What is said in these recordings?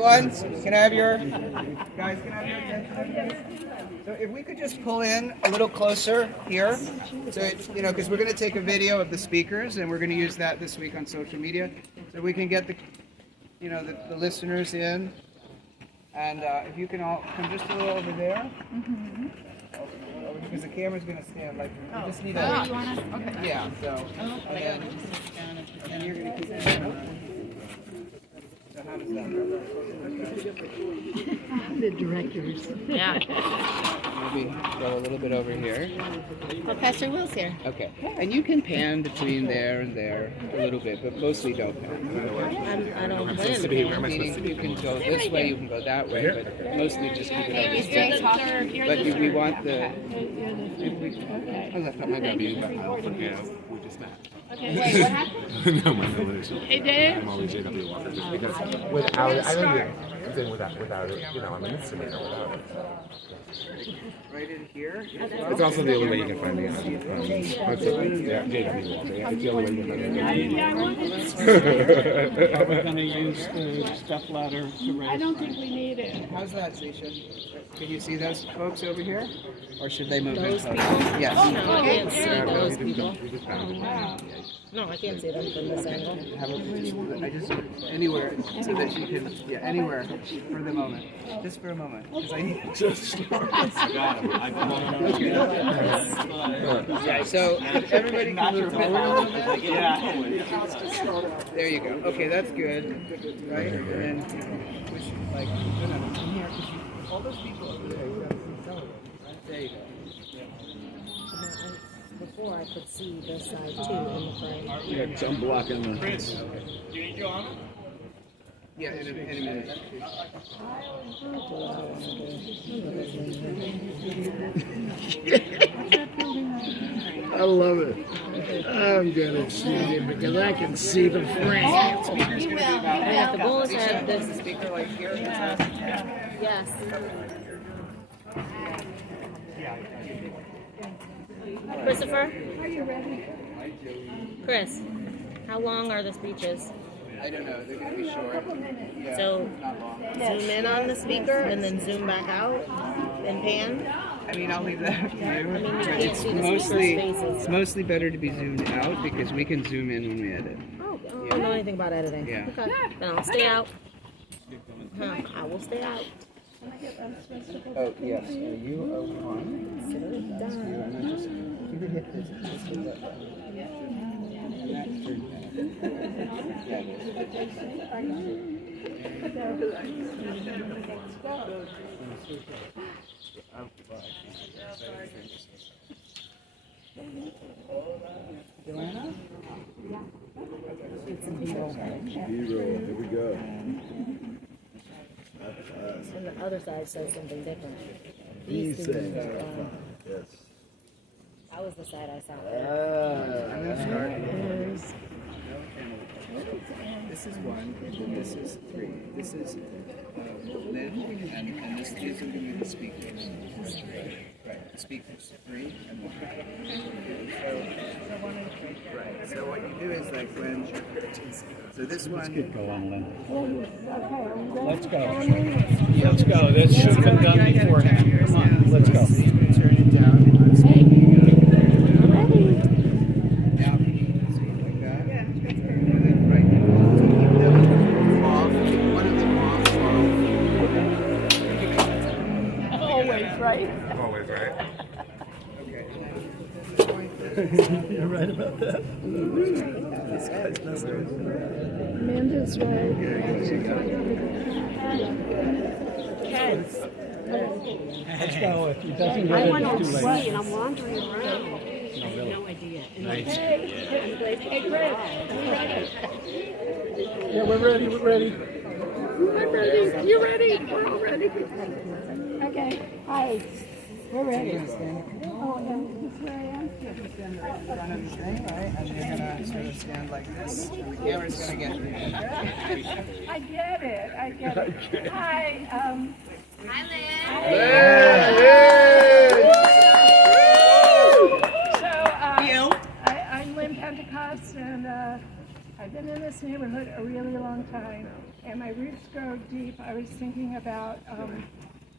Can I have your guys? Can I have your attention? So if we could just pull in a little closer here, so because we're going to take a video of the speakers and we're going to use that this week on social media, so we can get the listeners in. And if you can all come just a little over there, because the camera's going to stand like we just need a. You want to? Okay. Yeah. So and then you're going to keep it. How does that work? The directors. Yeah. Maybe go a little bit over here. Well, Pastor Will's here. Okay. And you can pan between there and there a little bit, but mostly don't pan. I don't plan to pan. Meaning you can go this way, you can go that way, but mostly just keep it over here. But we want the... I left out my W. We just met. Okay, wait, what happened? No, my affiliation. Hey, Dave? I'm always JW Walker just because without it, I don't think I'm saying without it, I'm an instigator without it. Right in here. It's also the only way you can find me on JW Walker. Yeah, it's the only way you can find me. Are we going to use the step ladder to raise? I don't think we need it. How's that, Sasha? Can you see those folks over here? Or should they move Those in? people? Yes. No, I can't see those people. We just found it. No, I can't see them from this angle. I just anywhere so that you can anywhere for the moment, just for a moment, because I need just. So everybody can move forward a little bit. Yeah. There you go. Okay, that's good. Right, and then push like in here because all those people over there. You got to see some of them, right? There you go. Before I could see this side too in the frame. Yeah, jump block in the. Yeah, in a minute. I love it. I'm gonna see it because I can see the frame. Yeah, the bullets have This this. speaker like here. Yes. Christopher? Chris, how long are the speeches? I don't know. They're gonna be short. Yeah, So not long. zoom in on the speaker and then zoom back out and pan? I mean, I'll leave that up to you. you But can't it's see the mostly speaker's faces. it's mostly better to be zoomed out because we can zoom in when we edit. Oh, I don't know anything about editing. Yeah. Okay. Then I'll stay out. I will stay out. Oh yes, you are one. You can hit this. Joanna? B-roll, here we go. And the other side says something different. These These things are, Yes. that was the side I saw. I'm gonna start. This is one, and this is three. This is lid, and these are going to be the speakers. Right, the speakers, three and one. Right, so what you do is like when, so this one. Let's go. Let's go. This should have been done beforehand. Come on, let's go. So you can turn it down and speak. Now, see, like that. Right. Keep them off, one of them off. Always right. Always right. Okay. You're right about that. This guy's messing with me. Amanda's right. Let's go. If it doesn't I get went it, on it's too sea late. and I'm wandering around. No idea. Nice. Yeah, we're ready. We're ready. I'm ready. You ready? We're all ready. Okay. Hi. We're ready. Oh, yeah. This is where I am. Stand right in front of the thing, right? And you're gonna sort of stand like this. And the camera's gonna get you. I get it. I get it. Hi. Hi, Lynn. So, I'm Lynn Pentecost, and I've been in this neighborhood a really long time. and my roots go deep, I was thinking about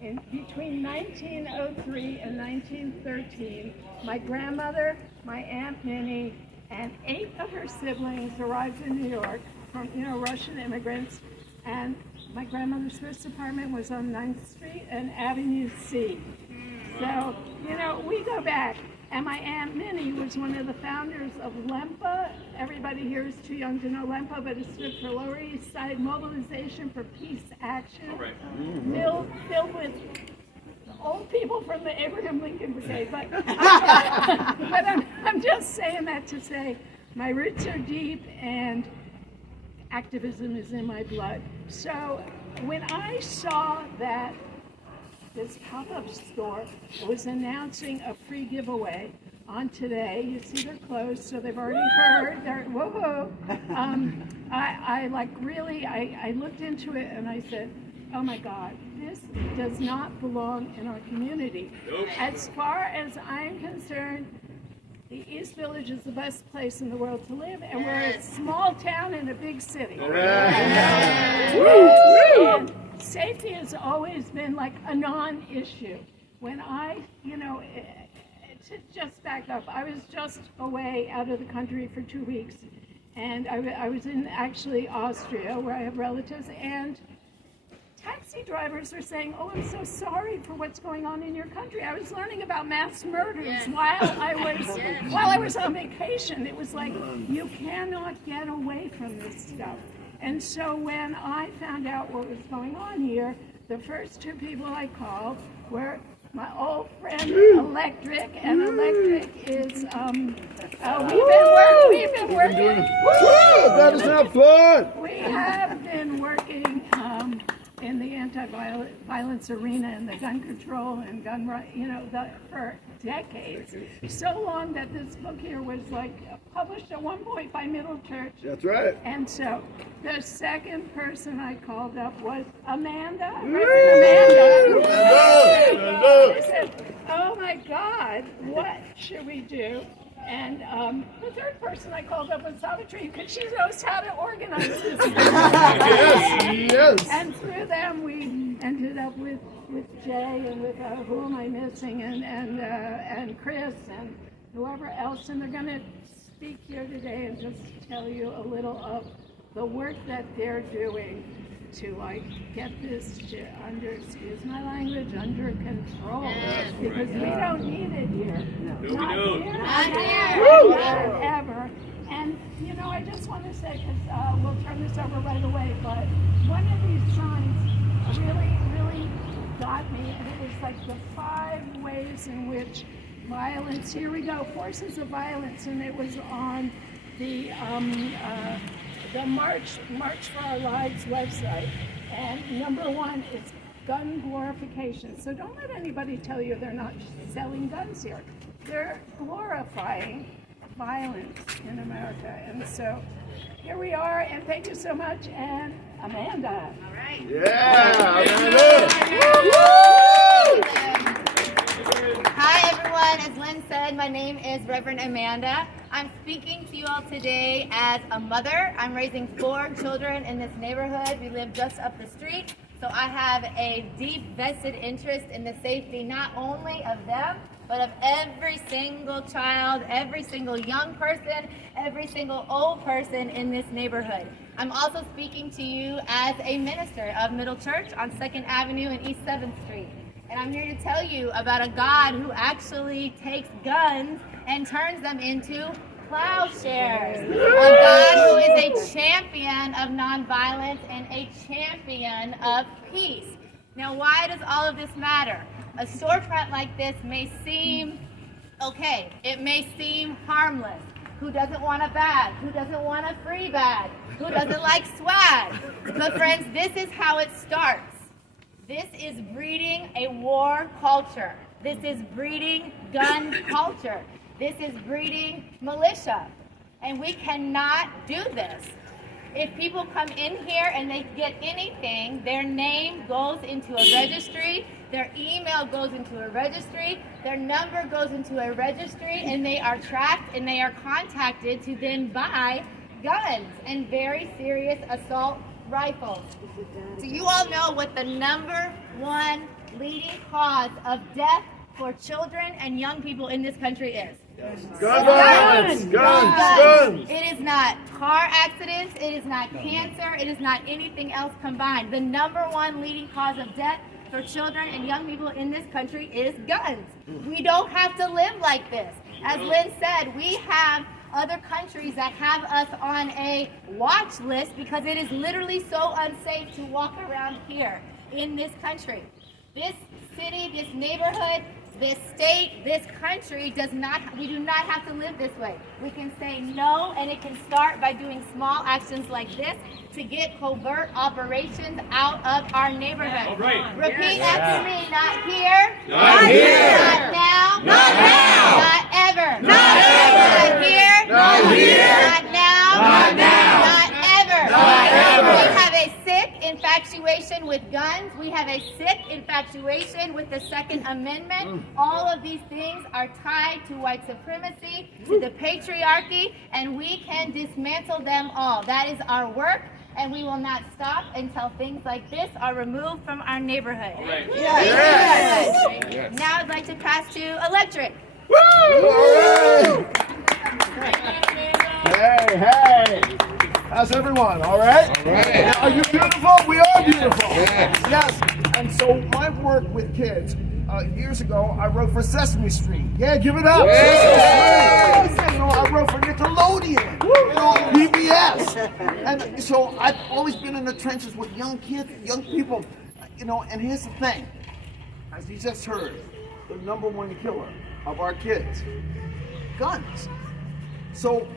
in between 1903 and 1913, my grandmother, my Aunt Minnie, and 8 of her siblings arrived in New York from, Russian immigrants. And my grandmother's first apartment was on 9th Street and Avenue C. So, we go back. And my Aunt Minnie was one of the founders of LEMPA. Everybody here is too young to know LEMPA, but it stood for Lower East Side Mobilization for Peace Action. Filled with old people from the Abraham Lincoln Brigade. But, I'm just saying that to say my roots are deep and activism is in my blood. So when I saw that this pop-up store was announcing a free giveaway on today. You see they're closed, so they've already heard. They're whoa. I looked into it and I said, oh my God, this does not belong in our community. As far as I'm concerned, the East Village is the best place in the world to live, and we're a small town in a big city. And safety has always been like a non-issue. When I, to just back up, I was just away out of the country for 2 weeks, and I was in actually Austria, where I have relatives, and taxi drivers are saying, oh, I'm so sorry for what's going on in your country. I was learning about mass murders while I was on vacation. It was like, you cannot get away from this stuff. And so when I found out what was going on here, the first 2 people I called were my old friend Electric, and Electric is, we've been working. That is not fun! We have been working in the anti-violence arena and the gun control and gun right, for decades. So long that this book here was published at one point by Middle Church. That's right. And so the second person I called up was Amanda. Amanda. I said, oh my God, what should we do? And the third person I called up was Savitri, because she knows how to organize this. Yes. And through them, we ended up with Jay and with who am I missing, and Chris and whoever else. And they're going to speak here today and just tell you a little of the work that they're doing to get this under, excuse my language, under control. Because we don't need it here. Not here. Ever. And I just want to say, because we'll turn this over right away, but one of these signs really got me, and it was like the 5 ways in which violence, here we go, forces of violence, and it was on the March for Our Lives website. And number 1 is gun glorification. So don't let anybody tell you they're not selling guns here. They're glorifying violence in America. And so here we are, and thank you so much, and Amanda. All right. Yeah, Hi everyone, as Lynn said, my name is Reverend Amanda. I'm speaking to you all today as a mother. I'm raising 4 children in this neighborhood. We live just up the street, so I have a deep vested interest in the safety not only of them, but of every single child, every single young person, every single old person in this neighborhood. I'm also speaking to you as a minister of Middle Church on 2nd Avenue and East 7th Street. And I'm here to tell you about a God who actually takes guns and turns them into plowshares. A God who is a champion of nonviolence and a champion of peace. Now, why does all of this matter? A storefront like this may seem okay. It may seem harmless. Who doesn't want a bag? Who doesn't want a free bag? Who doesn't like swag? But friends, this is how it starts. This is breeding a war culture. This is breeding gun culture. This is breeding militia. And we cannot do this. If people come in here and they get anything, their name goes into a registry, their email goes into a registry, their number goes into a registry, and they are tracked and they are contacted to then buy guns and very serious assault rifles. Do you all know what the #1 leading cause of death for children and young people in this country is? Gun violence. Guns. It is not car accidents. It is not cancer. It is not anything else combined. The #1 leading cause of death for children and young people in this country is guns. We don't have to live like this. As Lynn said, we have other countries that have us on a watch list because it is literally so unsafe to walk around here in this country. This city, this neighborhood, this state, this country we do not have to live this way. We can say no, and it can start by doing small actions like this to get covert operations out of our neighborhood. Right. Repeat after me, not here. Not here. Not now. Not now. Not ever. Not ever. Not here. Not here. Not now. Not now. Not ever. Not ever. We have a sick infatuation with guns. We have a sick infatuation with the Second Amendment. All of these things are tied to white supremacy, to the patriarchy, and we can dismantle them all. That is our work, and we will not stop until things like this are removed from our neighborhood. Right. Yes. Now I'd like to pass to Electric. Hey. How's everyone? All right? All right. Are you beautiful? We are beautiful. Yes. Yes. And so my work with kids, years ago, I wrote for Sesame Street. Yeah, give it up. Yes. Sesame Street. You know, I wrote for Nickelodeon. You know, PBS. And so I've always been in the trenches with young kids, young people. You know, and here's the thing. As you just heard, the #1 killer of our kids, guns. So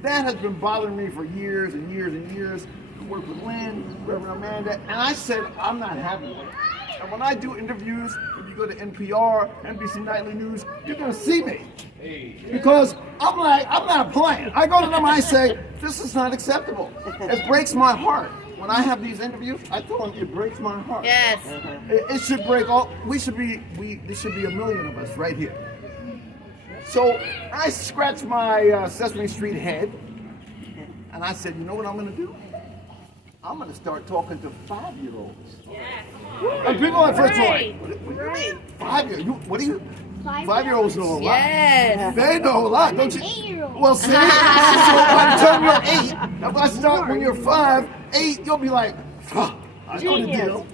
that has been bothering me for years and years and years. I work with Lynn, Reverend Amanda, and I said I'm not happy with it. And when I do interviews, if you go to NPR, NBC Nightly News, you're gonna see me. Because I'm not playing. I go to them and I say, this is not acceptable. It breaks my heart. When I have these interviews, I tell them it breaks my heart. Yes. It should break all. There should be 1 million of us right here. So I scratched my Sesame Street head, and I said, you know what I'm going to do? I'm going to start talking to 5-year-olds. And people at first like, what do you mean? 5-year-olds? What do you? 5-year-olds know a lot. Yes. They know a lot, don't you? Well, see, so by the time you're 8, if I start when you're 5, 8, you'll be like, huh, I know the deal.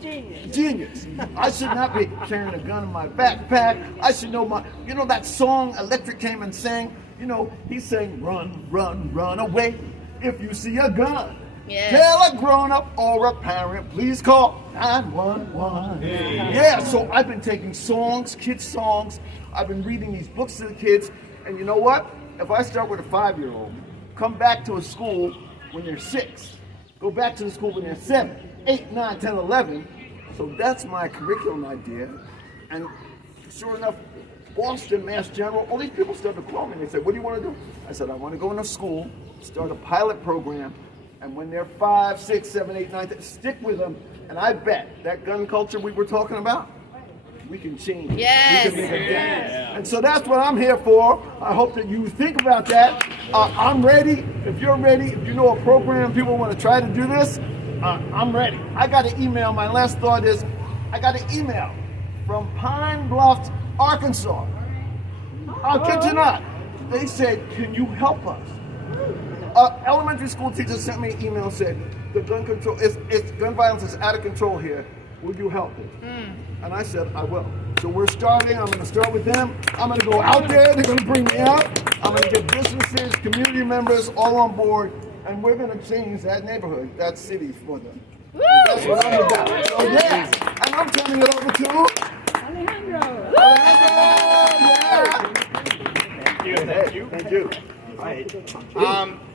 Genius. I should not be carrying a gun in my backpack. I should know you know that song Electric came and sang? You know, he sang, run, run, run away if you see a gun. Yes. Tell a grown-up or a parent, please call 911. Yeah, so I've been taking songs, kids' songs. I've been reading these books to the kids. And you know what? If I start with a 5-year-old, come back to a school when they're 6, go back to the school when they're 7, 8, 9, 10, 11. So that's my curriculum idea. And sure enough, Boston, Mass General, all these people started to call me and they said, what do you want to do? I said, I want to go into school, start a pilot program, and when they're 5, 6, 7, 8, 9, 10, stick with them. And I bet that gun culture we were talking about, we can change it. Yes. We can make a difference. And so that's what I'm here for. I hope that you think about that. I'm ready. If you're ready, if you know a program, people want to try to do this, I'm ready. I got an email. My last thought is, I got an email from Pine Bluff, Arkansas. I'll kid you not. They said, can you help us? Elementary school teacher sent me an email and said, the gun violence is out of control here. Will you help us? And I said, I will. So we're starting. I'm going to start with them. I'm going to go out there. They're going to bring me out. I'm going to get businesses, community members all on board, and we're going to change that neighborhood, that city for them. That's what I'm about. So yeah, and I'm turning it over to Alejandro. Yeah. Thank you. Thank you.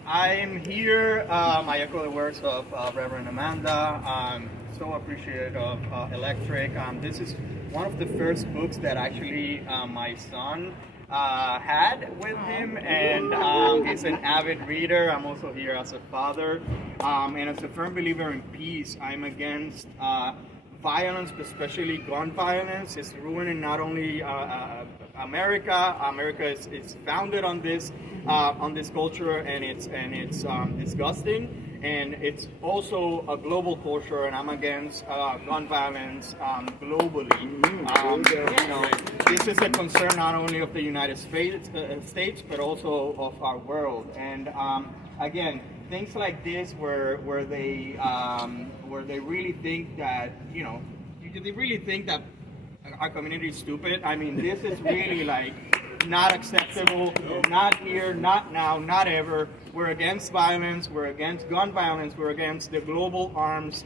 I'm here. I echo the words of Reverend Amanda. I'm so appreciative of Electric. This is one of the first books that actually my son had with him, and he's an avid reader. I'm also here as a father, and as a firm believer in peace. I'm against violence, especially gun violence. It's ruining not only America. America is founded on this culture, and it's disgusting. and it's also a global culture, and I'm against gun violence globally. You know, this is a concern not only of the United States, but also of our world. And again, things like this, where they really think that, you know, they really think that our community is stupid. I mean, this is really like not acceptable, not here, not now, not ever. We're against violence, we're against gun violence, we're against the global arms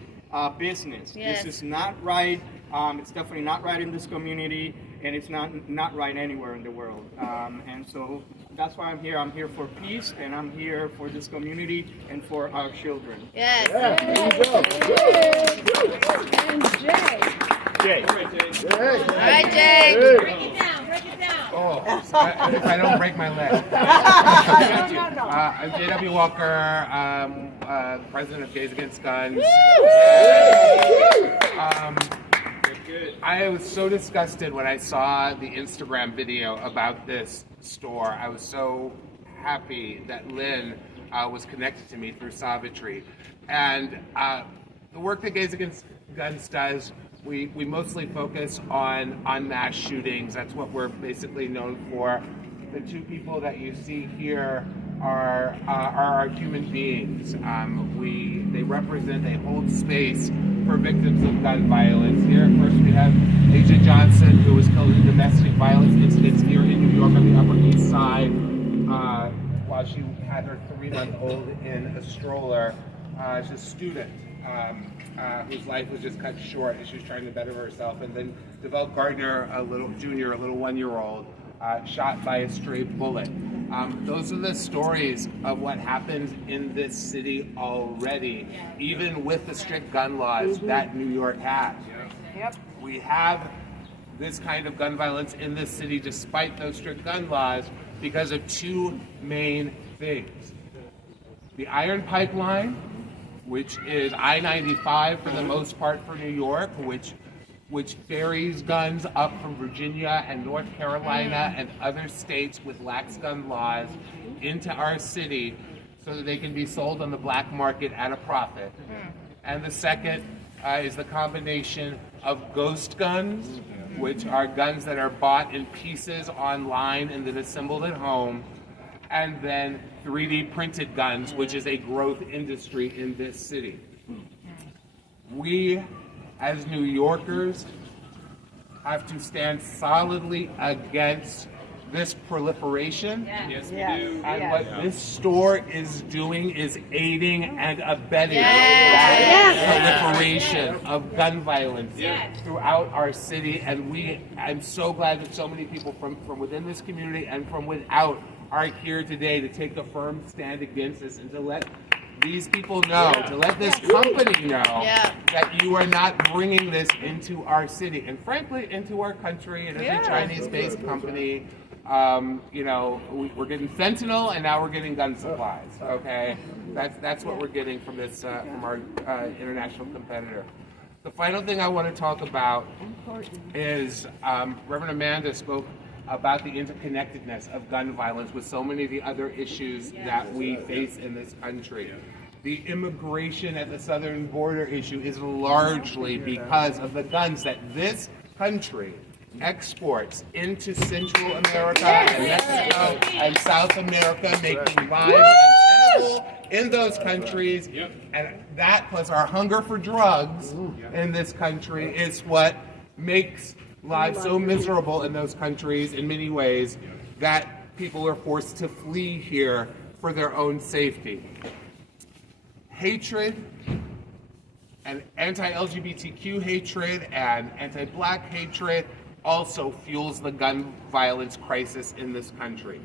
business. Yes. This is not right. It's definitely not right in this community, and it's not right anywhere in the world. And so that's why I'm here. I'm here for peace, and I'm here for this community and for our children. Yes. And Jay. Jay. All right, Jay. Break it down. Oh, if I don't break my leg. I'm J.W. Walker, president of Gays Against Guns. I was so disgusted when I saw the Instagram video about this store. I was so happy that Lynn was connected to me through Savitri. And the work that Gays Against Guns does, we mostly focus on mass shootings. That's what we're basically known for. The two people that you see here are our human beings. They represent, they hold space for victims of gun violence. Here, first we have Asia Johnson, who was killed in domestic violence incidents here in New York on the Upper East Side while she had her 3-month-old in a stroller. She's a student whose life was just cut short as she was trying to better herself. And then DeVell Gardner, a little 1-year-old, shot by a stray bullet. Those are the stories of what happens in this city already, even with the strict gun laws that New York has. We have this kind of gun violence in this city despite those strict gun laws because of two main things. The Iron Pipeline, which is I-95 for the most part for New York, which ferries guns up from Virginia and North Carolina and other states with lax gun laws into our city so that they can be sold on the black market at a profit. And the second is the combination of ghost guns, which are guns that are bought in pieces online and then assembled at home, and then 3D printed guns, which is a growth industry in this city. We, as New Yorkers, have to stand solidly against this proliferation. Yes, we do. And what this store is doing is aiding and abetting that proliferation of gun violence throughout our city. And I'm so glad that so many people from within this community and from without are here today to take a firm stand against this and to let these people know, to let this company know that you are not bringing this into our city and frankly into our country. It is a Chinese-based company. You know, we're getting fentanyl and now we're getting gun supplies. Okay, that's what we're getting from this from our international competitor. The final thing I want to talk about is Reverend Amanda spoke about the interconnectedness of gun violence with so many of the other issues that we face in this country. The immigration at the southern border issue is largely because of the guns that this country exports into Central America and Mexico and South America, making lives untenable in those countries. And that plus our hunger for drugs in this country is what makes lives so miserable in those countries in many ways that people are forced to flee here for their own safety. Hatred and anti-LGBTQ hatred and anti-black hatred also fuels the gun violence crisis in this country.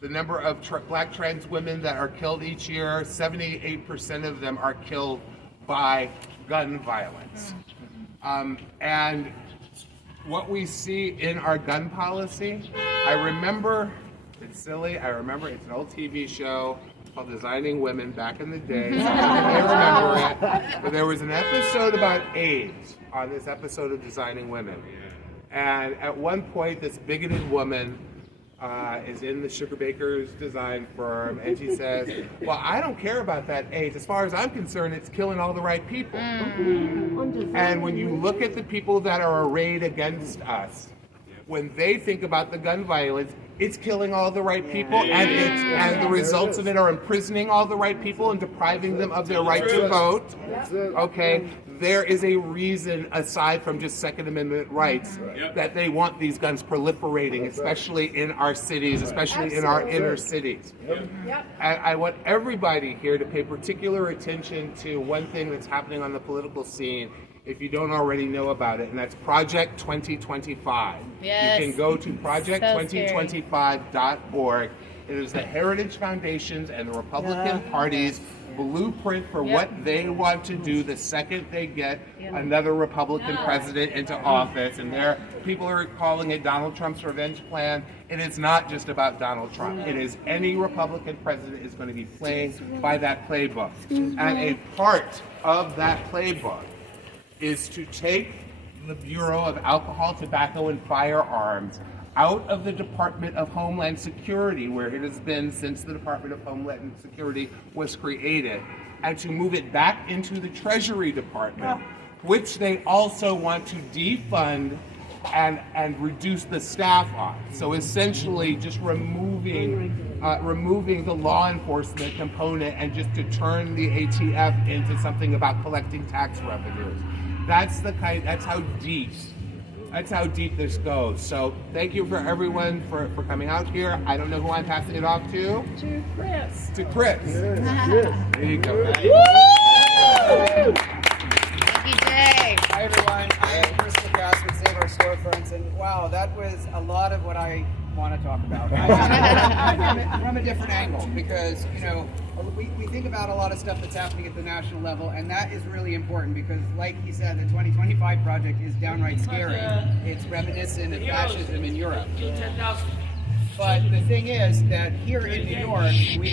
The number of black trans women that are killed each year, 78% of them are killed by gun violence. And what we see in our gun policy, I remember, it's silly, I remember it's an old TV show called Designing Women back in the day. So I remember it. But there was an episode about AIDS on this episode of Designing Women. And at one point, this bigoted woman is in the sugar baker's design firm, and she says, well, I don't care about that age. As far as I'm concerned, it's killing all the right people. And when you look at the people that are arrayed against us, when they think about the gun violence, it's killing all the right people, and the results of it are imprisoning all the right people and depriving them of their right to vote. Okay, there is a reason, aside from just Second Amendment rights, that they want these guns proliferating, especially in our cities, especially in our inner cities. I want everybody here to pay particular attention to one thing that's happening on the political scene, if you don't already know about it, and that's Project 2025. Yes. You can go to project2025.org. It is the Heritage Foundation's and the Republican Party's blueprint for what they want to do the second they get another Republican president into office. And people are calling it Donald Trump's revenge plan. It is not just about Donald Trump. It is any Republican president is going to be playing by that playbook. And a part of that playbook is to take the Bureau of Alcohol, Tobacco, and Firearms out of the Department of Homeland Security, where it has been since the Department of Homeland Security was created, and to move it back into the Treasury Department, which they also want to defund and reduce the staff on. So essentially just removing the law enforcement component and just to turn the ATF into something about collecting tax revenues. That's how deep this goes. So thank you for everyone for coming out here. I don't know who I'm passing it off to. To Chris. To Chris. There you go. Thank you, Jay. Hi everyone, I am Chris Speakout with Save Our Storefronts, and wow, that was a lot of what I want to talk about. From a different angle, because we think about a lot of stuff that's happening at the national level, and that is really important because, like he said, the 2025 project is downright scary. It's reminiscent of fascism in Europe. But the thing is that here in New York, we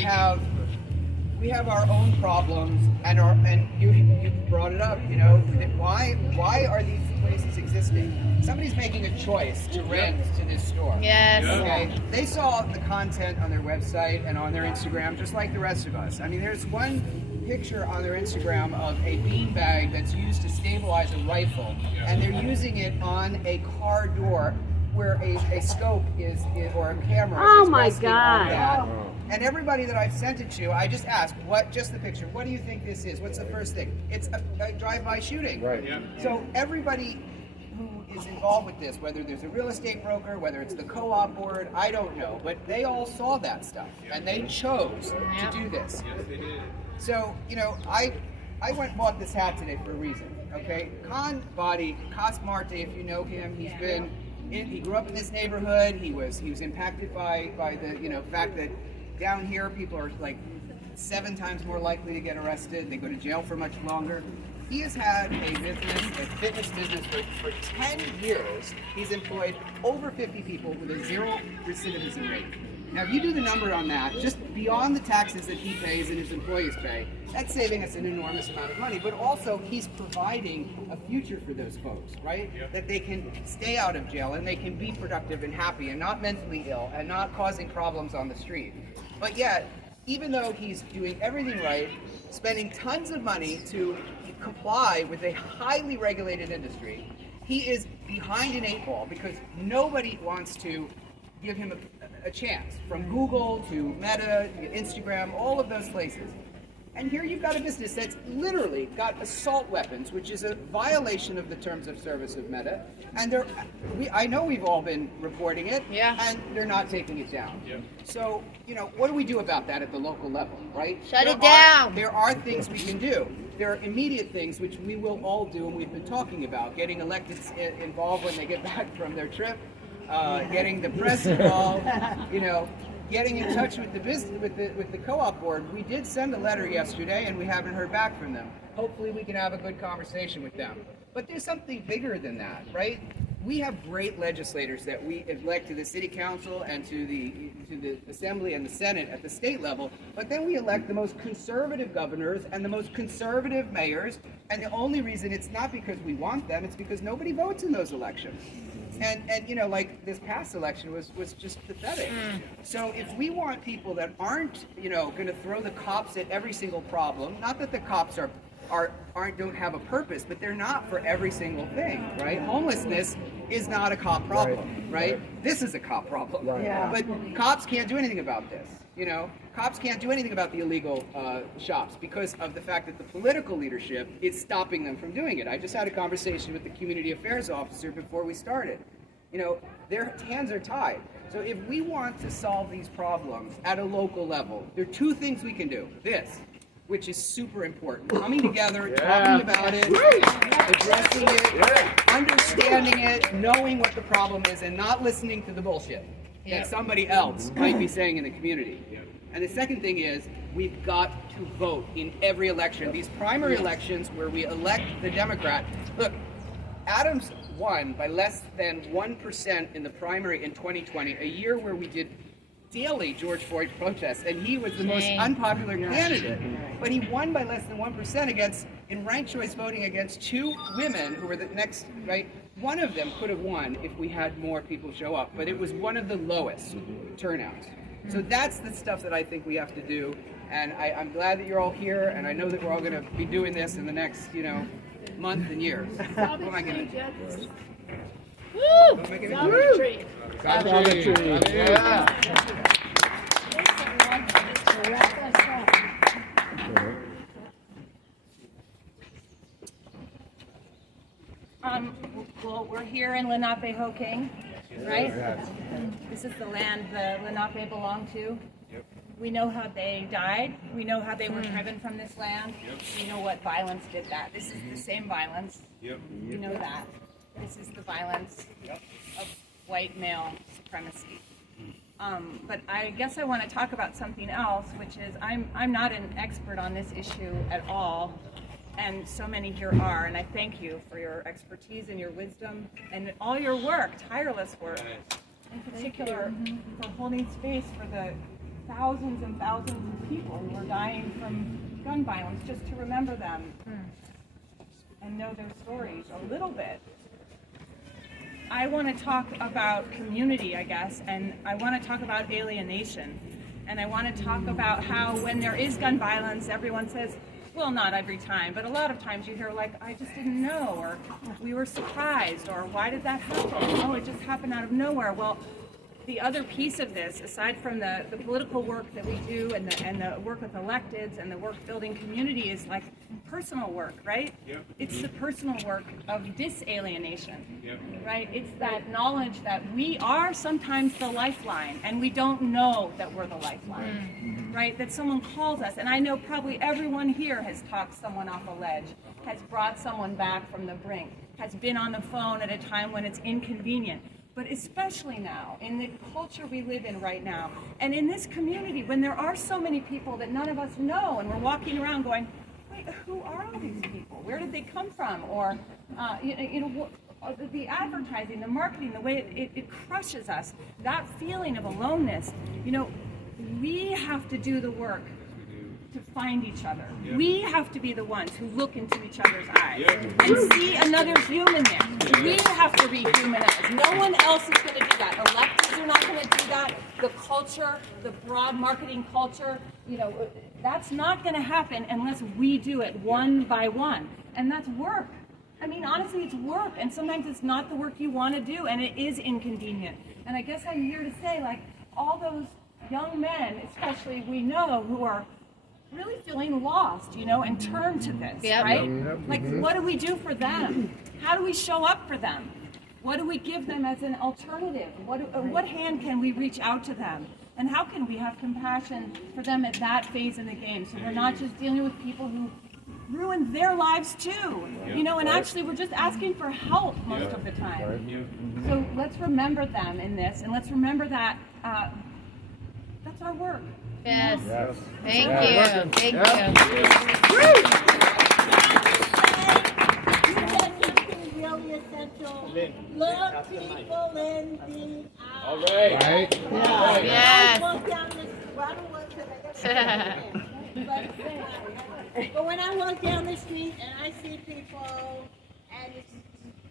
have our own problems, and you brought it up. Why are these places existing? Somebody's making a choice to rent to this store. Yes. Okay. They saw the content on their website and on their Instagram, just like the rest of us. I mean, there's one picture on their Instagram of a beanbag that's used to stabilize a rifle, and they're using it on a car door where a scope is or a camera is resting on that. And everybody that I've sent it to, I just ask, just the picture, what do you think this is? What's the first thing? It's a drive-by shooting. Right. Yeah. So everybody who is involved with this, whether there's a real estate broker, whether it's the co-op board, I don't know, but they all saw that stuff and they chose to do this. Yes, they did. So, I went and bought this hat today for a reason, okay? Khan Marte, if you know him, he grew up in this neighborhood. He was impacted by the fact that down here people are like 7 times more likely to get arrested. They go to jail for much longer. He has had a fitness business for 10 years. He's employed over 50 people with a 0 recidivism rate. Now, if you do the number on that, just beyond the taxes that he pays and his employees pay, that's saving us an enormous amount of money. But also, he's providing a future for those folks, right? Yep. That they can stay out of jail and they can be productive and happy and not mentally ill and not causing problems on the street. But yet, even though he's doing everything right, spending tons of money to comply with a highly regulated industry, he is behind an 8 ball because nobody wants to give him a chance. From Google to Meta, to Instagram, all of those places. And here you've got a business that's literally got assault weapons, which is a violation of the terms of service of Meta. And I know we've all been reporting it, and they're not taking it down. Yeah. So, what do we do about that at the local level, right? Shut it down. There are things we can do. There are immediate things which we will all do, and we've been talking about. Getting electeds involved when they get back from their trip, getting the press involved, getting in touch with the business, with the co-op board. We did send a letter yesterday, and we haven't heard back from them. Hopefully, we can have a good conversation with them. But there's something bigger than that, right? We have great legislators that we elect to the city council and to the assembly and the senate at the state level. But then we elect the most conservative governors and the most conservative mayors. And the only reason it's not because we want them; it's because nobody votes in those elections. And you know, like this past election was just pathetic. So if we want people that aren't, you know, going to throw the cops at every single problem, not that the cops don't have a purpose, but they're not for every single thing, right? Homelessness is not a cop problem, right? This is a cop problem. But cops can't do anything about this. You know, cops can't do anything about the illegal shops because of the fact that the political leadership is stopping them from doing it. I just had a conversation with the community affairs officer before we started. You know, their hands are tied. So if we want to solve these problems at a local level, there are two things we can do. This, which is super important. Coming together, talking about it, addressing it, understanding it, knowing what the problem is, and not listening to the bullshit that somebody else might be saying in the community. And the second thing is, we've got to vote in every election. These primary elections where we elect the Democrat. Look, Adams won by less than 1% in the primary in 2020, a year where we did daily George Floyd protests, and he was the most unpopular candidate. But he won by less than 1% against, in ranked choice voting, against two women who were the next, right? One of them could have won if we had more people show up, but it was one of the lowest turnouts. So that's the stuff that I think we have to do, and I'm glad that you're all here, and I know that we're all going to be doing this in the next, you know, month and years. What am I going to do? Woo! Well, we're here in Lenape-Hoking, right? This is the land the Lenape belonged to. We know how they died. We know how they were driven from this land. We know what violence did that. This is the same violence. We know that. This is the violence of white male supremacy. But I guess I want to talk about something else, which is I'm not an expert on this issue at all, and so many here are, and I thank you for your expertise and your wisdom and all your work, tireless work, in particular for holding space for the thousands and thousands of people who are dying from gun violence, just to remember them and know their stories a little bit. I want to talk about community, I guess, and I want to talk about alienation. And I want to talk about how when there is gun violence, everyone says, well, not every time, but a lot of times you hear like, I just didn't know, or we were surprised, or why did that happen? Oh, it just happened out of nowhere. Well, the other piece of this, aside from the political work that we do and the work with electeds and the work building community, is like personal work, right? It's the personal work of disalienation, right? It's that knowledge that we are sometimes the lifeline and we don't know that we're the lifeline, right? That someone calls us, and I know probably everyone here has talked someone off a ledge, has brought someone back from the brink, has been on the phone at a time when it's inconvenient. But especially now, in the culture we live in right now, and in this community, when there are so many people that none of us know, and we're walking around going, wait, who are all these people? Where did they come from? Or, the advertising, the marketing, the way it crushes us, that feeling of aloneness, we have to do the work to find each other. We have to be the ones who look into each other's eyes and see another human there. We have to rehumanize. No one else is going to do that. Electeds are not going to do that. The culture, the broad marketing culture, that's not going to happen unless we do it one by one. And that's work. I mean, honestly, it's work. And sometimes it's not the work you want to do, and it is inconvenient. And I guess I'm here to say, like, all those young men, especially we know, who are really feeling lost, and turn to this, right? Like, what do we do for them? How do we show up for them? What do we give them as an alternative? What hand can we reach out to them? And how can we have compassion for them at that phase in the game? So we're not just dealing with people who ruin their lives too, and actually we're just asking for help most of the time. So let's remember them in this, and let's remember that that's our work. Yes. Thank you. Thank you. Something really essential. Love people in the eye. All right. Yes. I walk down this, well, I don't want to, but when I walk down the street and I see people, and it's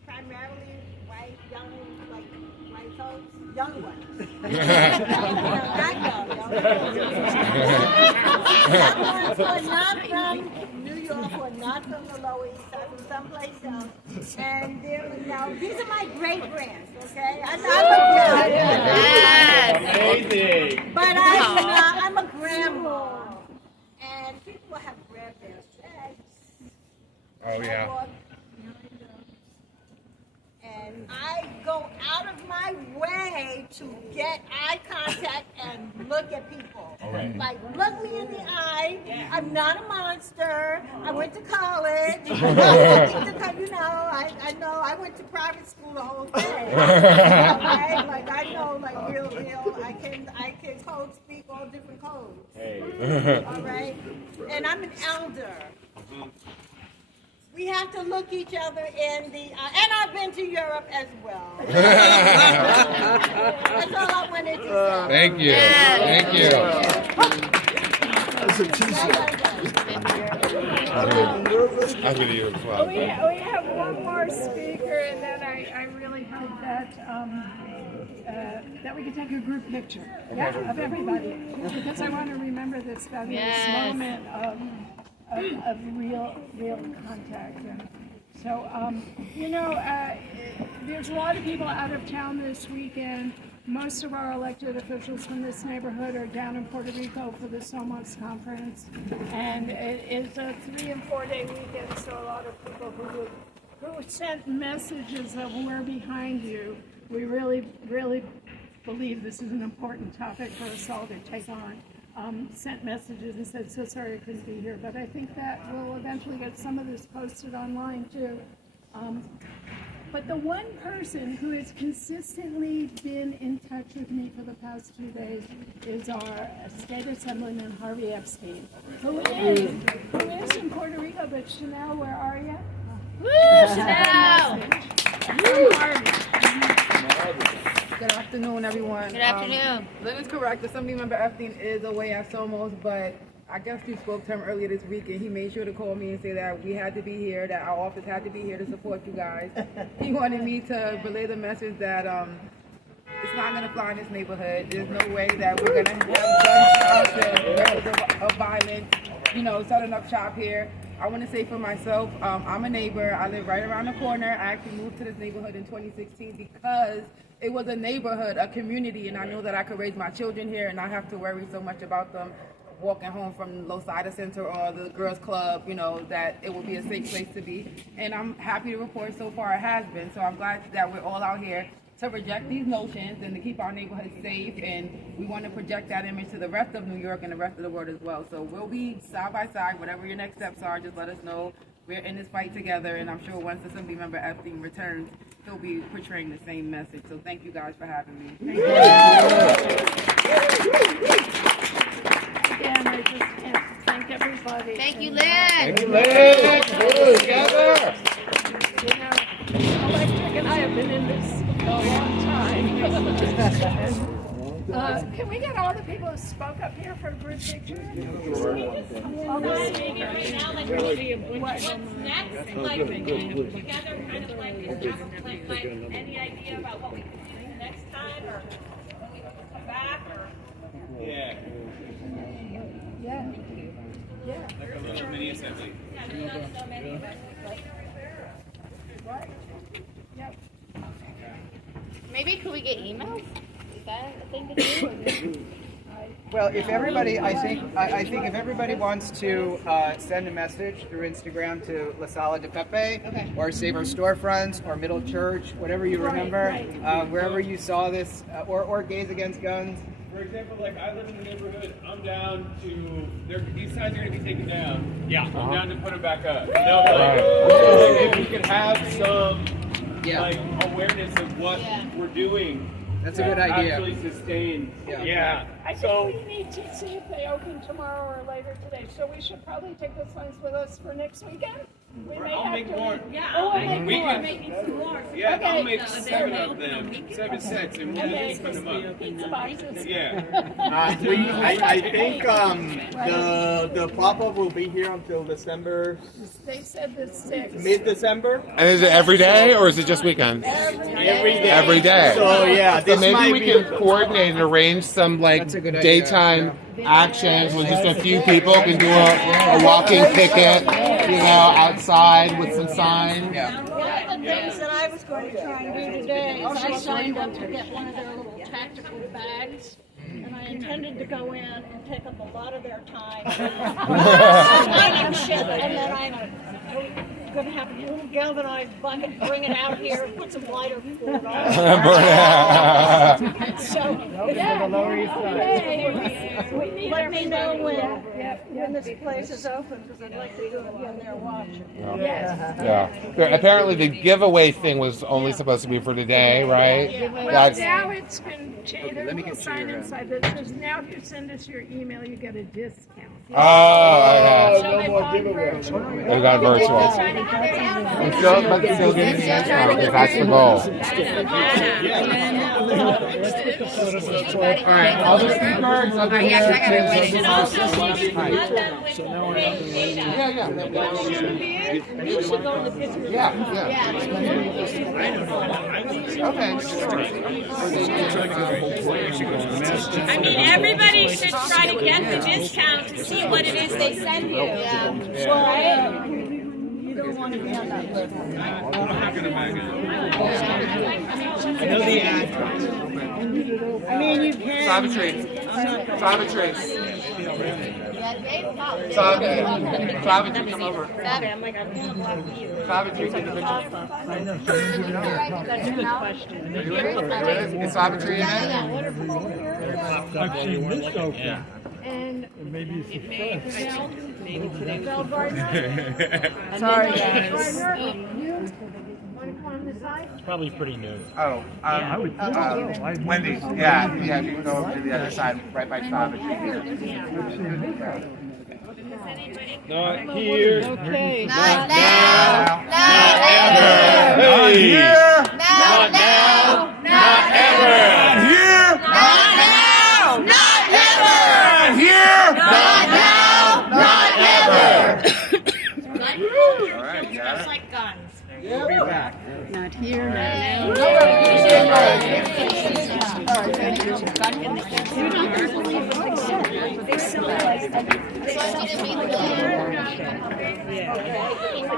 primarily white, young, like white folks, young ones. Not young ones who are not from New York, who are not from the Lower East Side, from someplace else. And now these are my great grands, okay? I'm not Amazing. but I'm a grandma. And people have grabbed their sex. Oh yeah. And I go out of my way to get eye contact and look at people. Right. Like, look me in the eye. I'm not a monster. I went to college. I know. I went to private school the whole thing. Right? Like I know, like real. I can code speak all different codes. Hey. All right. And I'm an elder. We have to look each other in the eye. And I've been to Europe as well. That's all I wanted to say. Thank you. Thank you. That's a t-shirt. I'll give you a club. We have one more speaker, and then I really hope that we can take a group picture of everybody, because I want to remember this fabulous moment of real contact. And so, there's a lot of people out of town this weekend. Most of our elected officials from this neighborhood are down in Puerto Rico for the Somos conference, and it is a 3 and 4 day weekend. So a lot of people who sent messages of "we're behind you." We really believe this is an important topic for us all to take on. Sent messages and said, "So sorry I couldn't be here," but I think that we'll eventually get some of this posted online too. But the one person who has consistently been in touch with me for the past 2 days is our State Assemblyman Harvey Epstein, who is in Puerto Rico. But Chanel, where are you? Woo, Chanel! Good afternoon, everyone. Good afternoon. Lynn is correct. Assemblymember Epstein is away at Somos, but I guess you spoke to him earlier this week, and he made sure to call me and say that we had to be here, that our office had to be here to support you guys. He wanted me to relay the message that it's not going to fly in this neighborhood. There's no way that we're going to have gunshots of violence, setting up shop here. I want to say for myself, I'm a neighbor. I live right around the corner. I actually moved to this neighborhood in 2016 because it was a neighborhood, a community, and I knew that I could raise my children here and not have to worry so much about them walking home from Loisada Center or the girls club, that it will be a safe place to be. And I'm happy to report so far it has been. So I'm glad that we're all out here to reject these notions and to keep our neighborhood safe. And we want to project that image to the rest of New York and the rest of the world as well. So we'll be side by side. Whatever your next steps are, just let us know. We're in this fight together, and I'm sure once Assemblymember Epstein returns, he'll be portraying the same message. So thank you guys for having me. Thank you. Again, I just can't thank everybody. Thank you, Lynn. Thank you, Lynn. Together. Electric and I have been in this a long time. Can we get all the people who spoke up here for a group picture? All the speakers. Right now, like we're going to be what's next? Like together, kind of like any idea about what we can do next time, or when we come back, or Yeah. Like a little mini assembly. yeah, there's not so many, but Right. Yep. Maybe could we get emails? Is that a thing to do? Well, if everybody, I think if everybody wants to send a message through Instagram to La Sala de Pepe, or Save Our Storefronts, or Middle Church, whatever you remember, wherever you saw this, or Gays Against Guns. For example, like I live in the neighborhood, I'm down to, these signs are going to be taken down. Yeah. I'm down to put them back up. If we could have some like awareness of what we're doing. That's a good idea. Actually sustain. Yeah. I think we need to see if they open tomorrow or later today. So we should probably take the signs with us for next weekend. I'll make more. yeah, I'll make more. making some more. Yeah, Okay. I'll make 7 of them. 7 sets, and we'll just put them up. Pizza boxes. Yeah. I think the pop-up will be here until December, They said the 6th. mid-December. And is it every day or is it just weekends? Every Every day. So yeah, So this maybe might we be. can coordinate and arrange some like That's a good idea, daytime actions with just a few people. Can do a walking picket, you know, outside with some signs. Yeah. One of the things that I was going to try and do today is I signed up to get one of their little tactical bags. And I intended to go in and take up a lot of their time. Finding shit, and then I'm going to have a little galvanized bucket, bring it out here, put some lighter fluid on it. So, let me know when this place is open, because I'd like to do it when they're watching. Yeah. Apparently the giveaway thing was only supposed to be for today, right? Well, That's now it's been changed. let me There's a get sign your, inside that says now if you send us your email, you get a discount. oh, So no they've more gone giveaways. virtual. okay. We got virtual. But still getting the discount because that's the goal. All right, all the speakers over here. I mean, everybody should try to get the discount to see what it is they send you. Right? You don't want to be on that list. I mean, you can. Savitri. Savitri, come over. I'm like, I'm going to block you. Savitri, get the picture. That's a good question. Is Savitri in it? I've seen this open. And Maybe it's the first. Bell Gardner. Sorry, guys. Gardner, you want to come on this side? Probably pretty new. Oh, I would think so. Wendy. Yeah, you can go over to the other side, right by Savitri. Not here. Okay. Not now, not ever. Not here. Not now, not ever. Not here. Not now, not ever. Not here. Not now, not ever. All right, got it. Like guns. We'll be back. Not here, not I want you to meet the